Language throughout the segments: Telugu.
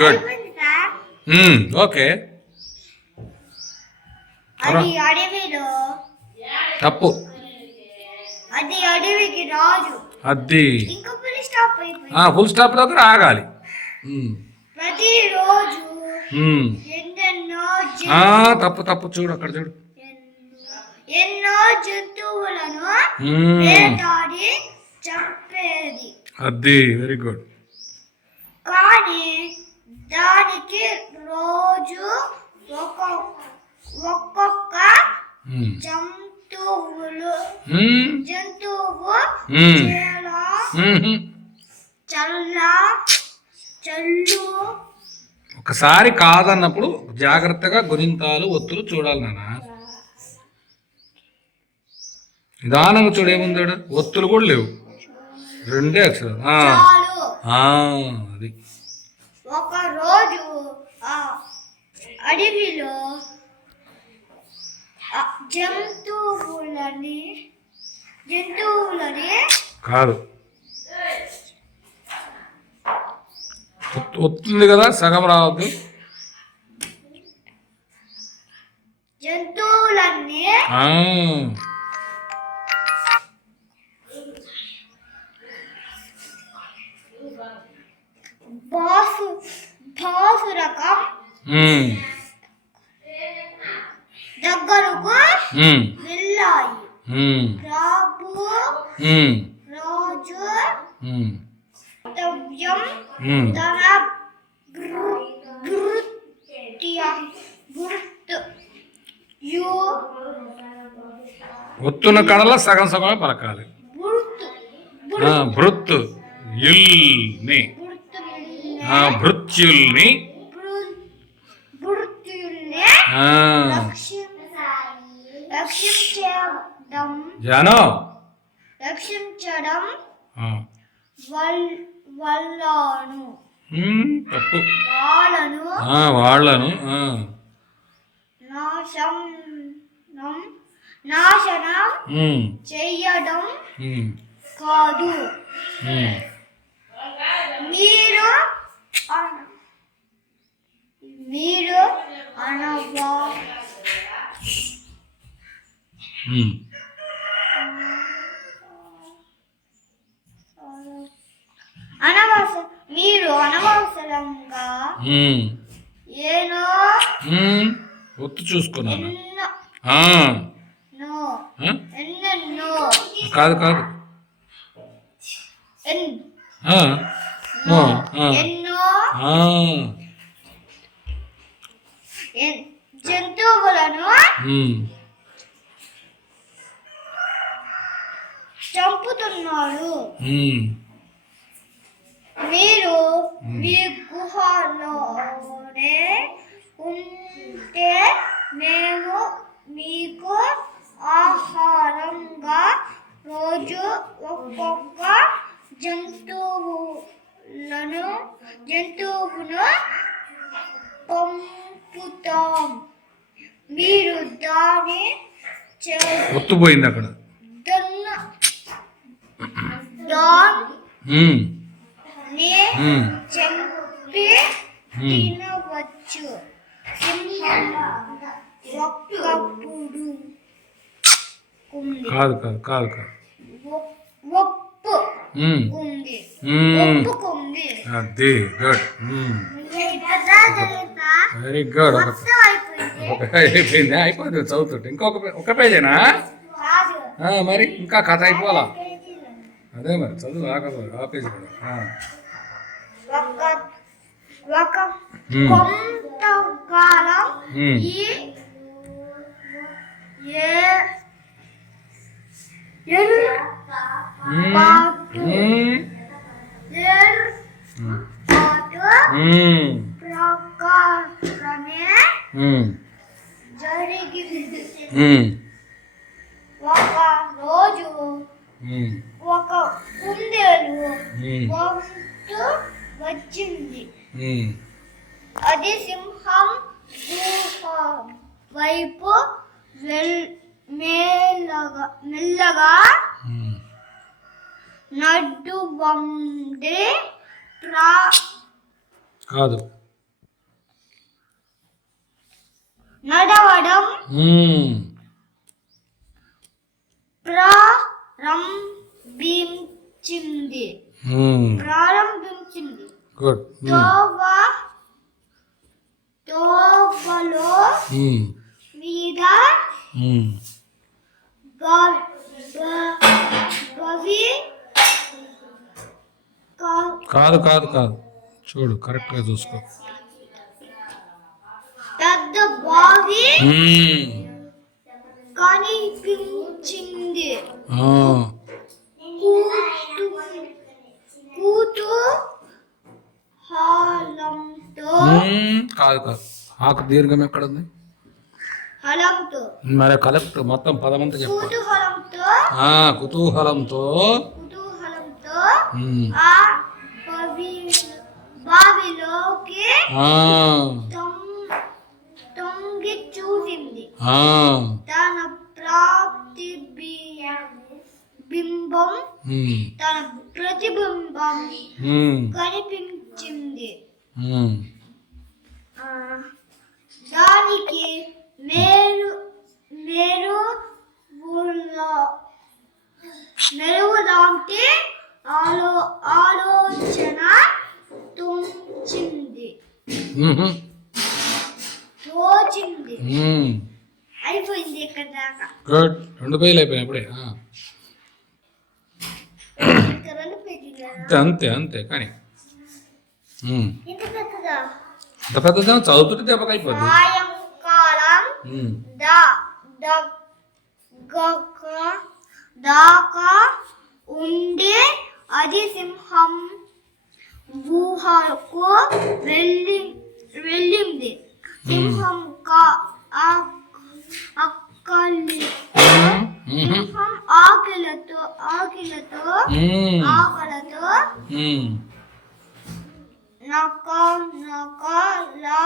గుడ్. ఓకే. అది అడవిలో. తప్పు. అది అడవికి రాజు అది. ఇంకా పులి స్టాప్ అయిపోయింది. ఫుల్ స్టాప్ దగ్గర ఆగాలి మ్మ్. ఎన్నెన్నో ఆ, తప్పు తప్పు చూడు అక్కడ చూడు. ఎన్నో జంతువులను. వేటాడి చంపేది. అది వెరీ గుడ్ దానికి రోజు ఒక్కొక్క. జంతువులు. జంతువు. చల్ల చల్లు ఒకసారి కాదన్నప్పుడు జాగ్రత్తగా గుణింతాలు ఒత్తులు చూడాలి నాన్న నిదానంగా చూడు? ఒత్తులు కూడా లేవు రెండే అక్షరాలు అది ఒక రోజు ఆ అడవిలో జంతువులని జంతువులని కాదు. ఒత్తుంది కదా సగం రావద్దు. జంతువులన్నీ బాసు బాసు రకం మ్మ్. దగ్గరకు మ్మ్. వెళ్ళాయి మ్మ్. రాబు మ్మ్. రాజు మ్మ్. కర్తవ్యం మ్మ్. తన గృ- గృత్య గుర్తు యు ఒత్తున్న కడల సగం సగమే పలకాలి గుర్తు ఆ, భృత్ యుల్ని గుర్తు ఆ, భృత్యుల్ని రక్షించడం జానో. మ్మ్, తప్పు. వాళ్ళను వాళ్ళను నాశనం నాశనం మ్మ్, కాదు. మీరు అన- మీరు అనవా? మ్మ్. అనవస మీరు అనవసరంగా. ఏనో. ఒత్తు చూసుకున్నాను. కాదు కాదు. ఎన్నో జంతువులను మ్మ్. మీరు మీ గుహలోనే ఉంటే మేము మీకు ఆహారంగా రోజు ఒక్కొక్క జంతువులను జంతువును పంపుతాం. మీరు దాని ఒత్తు పోయింది అక్కడ. చంపి. తినవచ్చు. కాదు కాదు కాదు కాదు. అది గుడ్? వెరీ గుడ్ ఒక అయిపోయింది. అయిపోతుంది చదువుతుంటే ఇంకొక ఒక పేజేనా? మరి ఇంకా కథ అయిపోవాలా. అదే మరి చదువు ఆ పేజీ కూడా. ఆ. ఒక ఒక మ్మ్. కొంతకాలం మ్మ్. ఈ ఏ ఎరు మ్మ్. పాటు మ్మ్. ఎరు మ్మ్. పాటు మ్మ్. ప్రకారమే మ్మ్. జరిగింది మ్మ్. ఒక రోజు. ఒక కుందేలు వచ్చింది. అది సింహం వైపు వెల్ మెల్లగా మ్మ్. నడ్డు వండి ప్ర కాదు నడవడం. ప్రారంభించింది. ప్రారంభించింది గుడ్ తోవలో. మీద కాదు కాదు కాదు. చూడు కరెక్ట్గా చూసుకో. పెద్ద బావి. కనిపించింది. కూతు. కాదు కాదు. ఆకు దీర్ఘం ఎక్కడ ఉంది మరి కలెక్ట్ మొత్తం పదమంతా చెప్పాలి కుతూహలంతో. తొంగి చూసింది. తన ప్రాప్తి బింబం. తన ప్రతిబింబం. కనిపించింది. రెండు పేజీలు అయిపోయినాయి ఇప్పుడే. పేజీలు అంతే అంతే అంతే కానీ అంత పెద్దదా? చదువుతుంటే దెబ్బకి అయిపోద్ది. దాకా ఉండి అది సింహం గుహకు వెళ్ళి వెళ్ళింది. సింహం అక్కలి. సింహం ఆకలితో ఆకలితో. ఆకలితో. నక నకలాడుతుంది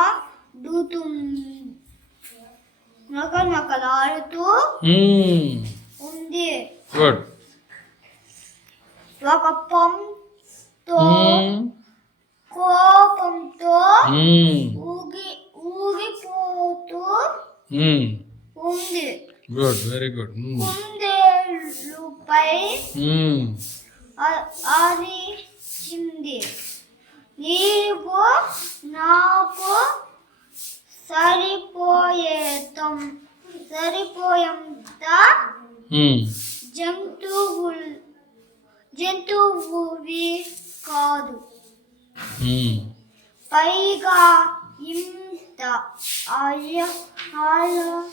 నక నకలాడుతూ. ఉంది గుడ్ ఒక పంతో. కోపంతో. ఊగి ఊగిపోతూ. ఉంది గుడ్ వెరీ గుడ్. కుందేలుపై నీవు నాకు సరిపోయేతం సరిపోయేంత మ్మ్. జంతువు జంతువువి కాదు మ్మ్. పైగా ఇంత అయ ఆలస్యంగా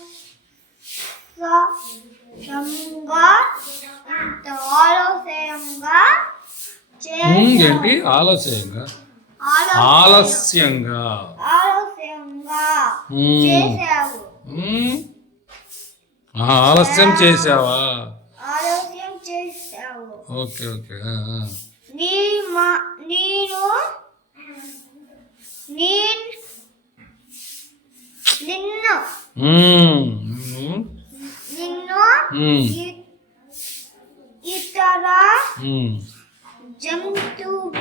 ఇంత ఆలస్యంగా మ్మ్. చేశావు. ఏంటి ఆలస్యంగా. ఆలస్యం- ఆలస్యంగా. ఆలస్యం చేసావా ఓకే ఓకే నేను నేను నిన్ను. నిన్ను ఇతర. జంతువులను.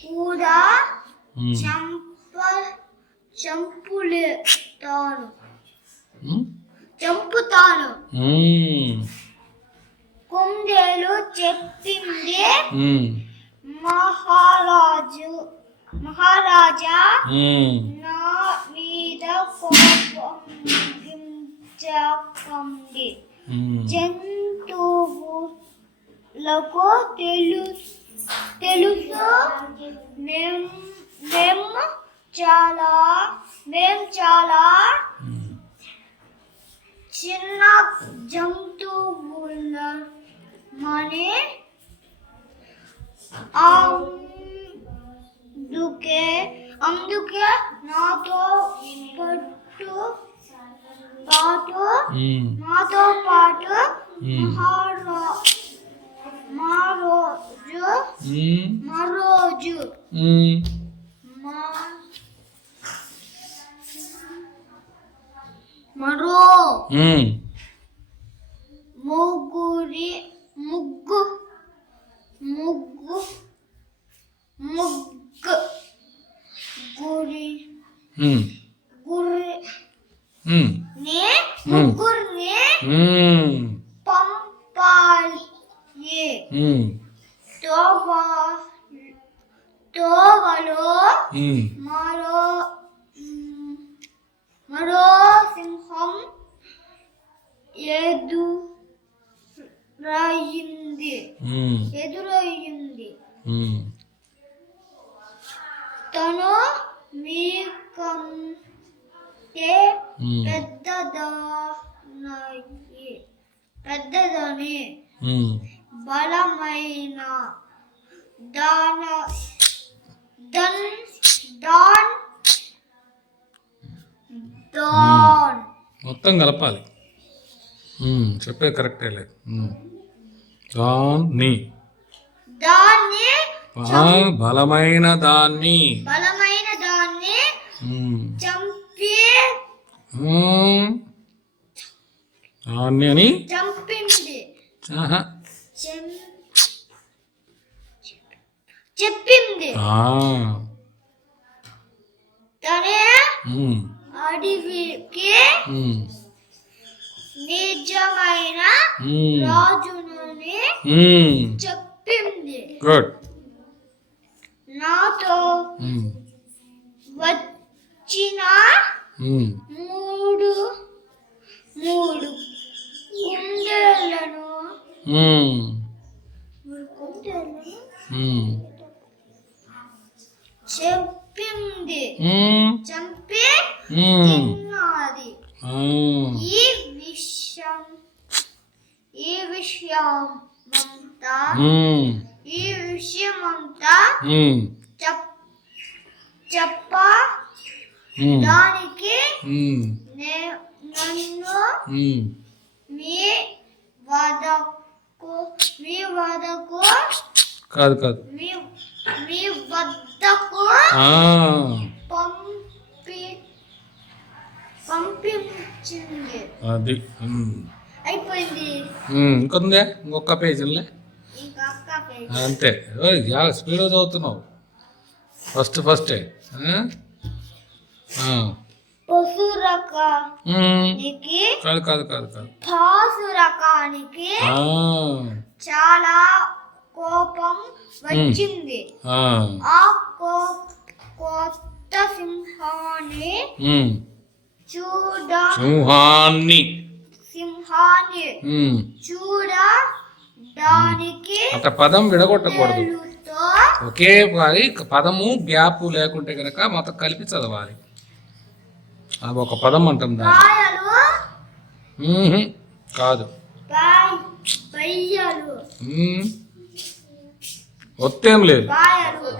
కూడా. చంప చంపుతాను మ్మ్. కుందేలు చెప్పింది. మహారాజు మహారాజా. నా మీద కోపగించకండి మ్మ్. జంతువులకు తెలు తెలుసు మేం మేము చాలా మేం చాలా మ్మ్. చిన్న జంతువుల మని అందుకే అందుకే నాతో పట్టు పాటు మ్మ్. నాతో పాటు మ్మ్. మహారా మరోజు మరో ముగ్గురి ముగ్గు ముగ్గు ముగ్గు గురి గురి ముగ్గురిని పంపాలి. తోవలో మరో మరో సింహం ఎదురయ్యింది ఉమ్. తను మీకంటే ఉమ్, పెద్దదానయి. పెద్దదని బలమైన దాన దన్ డాన్ డాన్ మొత్తం కలపాలి. చెప్పేది కరెక్టే లేదు. దాన్ని. దాన్ని బలమైన దాన్ని. బలమైన దాన్ని చంపి దాన్ని అని? చంపింది. చెప్పింది. తనే అడవికి నిజమైన రాజునని. చెప్పింది. గుడ్. నాతో వచ్చిన మూడు మూడు కుందేళ్ళను మూడు కుందేళ్ళను చెప్పింది. చంపి తిన్నది. ఈ విషయం ఈ విషయమంతా ఉమ్, ఈ ఉమ్, చెప్ చెప్ప దానికి నన్ను. మీ వదకు మీ వదకు కాదు కాదు. మీ మీ వద్దకు ఆ, పంపి పంపించింది. అది. అయిపోయింది. ఇంకొందే ఇంకొక పేజీలే. అంతే. యా స్పీడ్గా చదువుతున్నావు. ఫస్ట్ ఫస్టే. ఆ? ఆ. పశు ఉమ్, రకానికి కాదు కాదు కాదు కాదు. చాలా కోపం వచ్చింది. ఆ, కో కొత్త సింహాన్ని. చూడ సింహాన్ని. సింహాన్ని. చూడ దానికి అట్ట పదం విడగొట్టకూడదు. ఒకే వారి పదము గ్యాప్ లేకుంటే కనుక మొత్తం కలిపి చదవాలి. అది ఒక పదం అంటాం దాన్ని. కాదు. ఒత్తేం లేదు బాయలు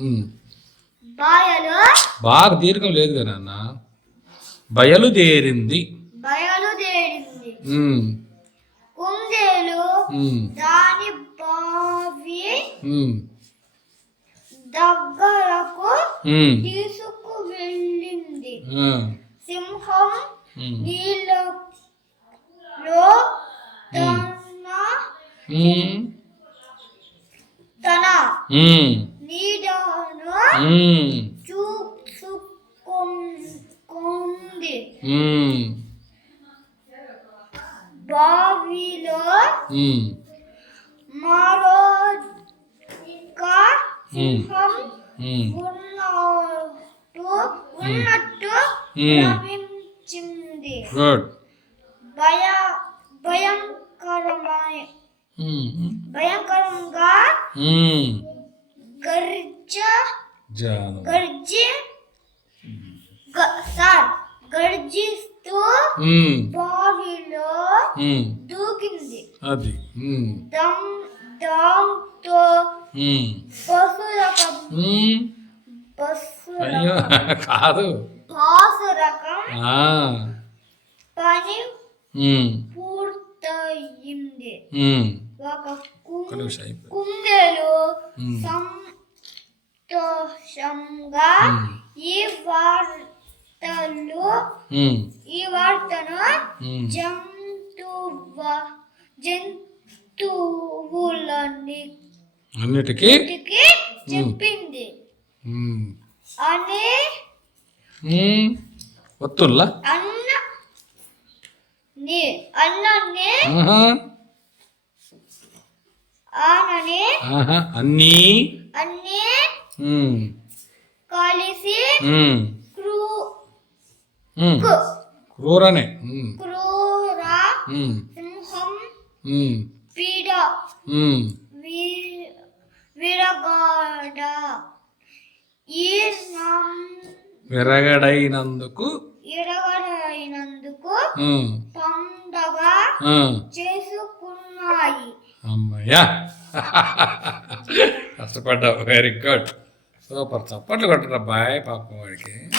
మ్మ్. బాయలు బాగా దీర్ఘం లేదు కదా నాన్న బయలుదేరింది. కుందేలు. దాని బావి. దగ్గరకు. తీసుకు వెళ్ళింది. సింహం. నీళ్ళలో తన. తన. నీడను. చూసుకుంది. బావిలో. మరో సింహం. ఉన్నట్టు ఉన్నట్టు గుడ్ భయ భయంకరమైన. భయంకరంగా. గర్జ గర్జి సార్ గర్జిస్తూ. బావిలో. దూకింది అది దాంతో మ్మ్. పశురకం మ్మ్. పశు అయ్యో కాదు పాసు రకం. పని. పూర్తయింది. ఒక మ్మ్. సంతోషంగా. ఈ వార్తలు. ఈ వార్తను. జంతువ జంతువులన్నిటికీ అన్నిటికీ చెప్పింది. అని ఒత్తుల్లా అన్న ని అన్నీ. అన్ని కలిసి. క్రూరనే. క్రూర సింహం పీడ విరగాడ ఈ విరగడైనందుకు. ఇరగడైనందుకు ఉమ్, పండగ. చేసుకున్నాయి. యా. కష్టపడ్డావు. Very good super. చప్పట్లు కొట్టరా బాయ్ పాపం వాడికి.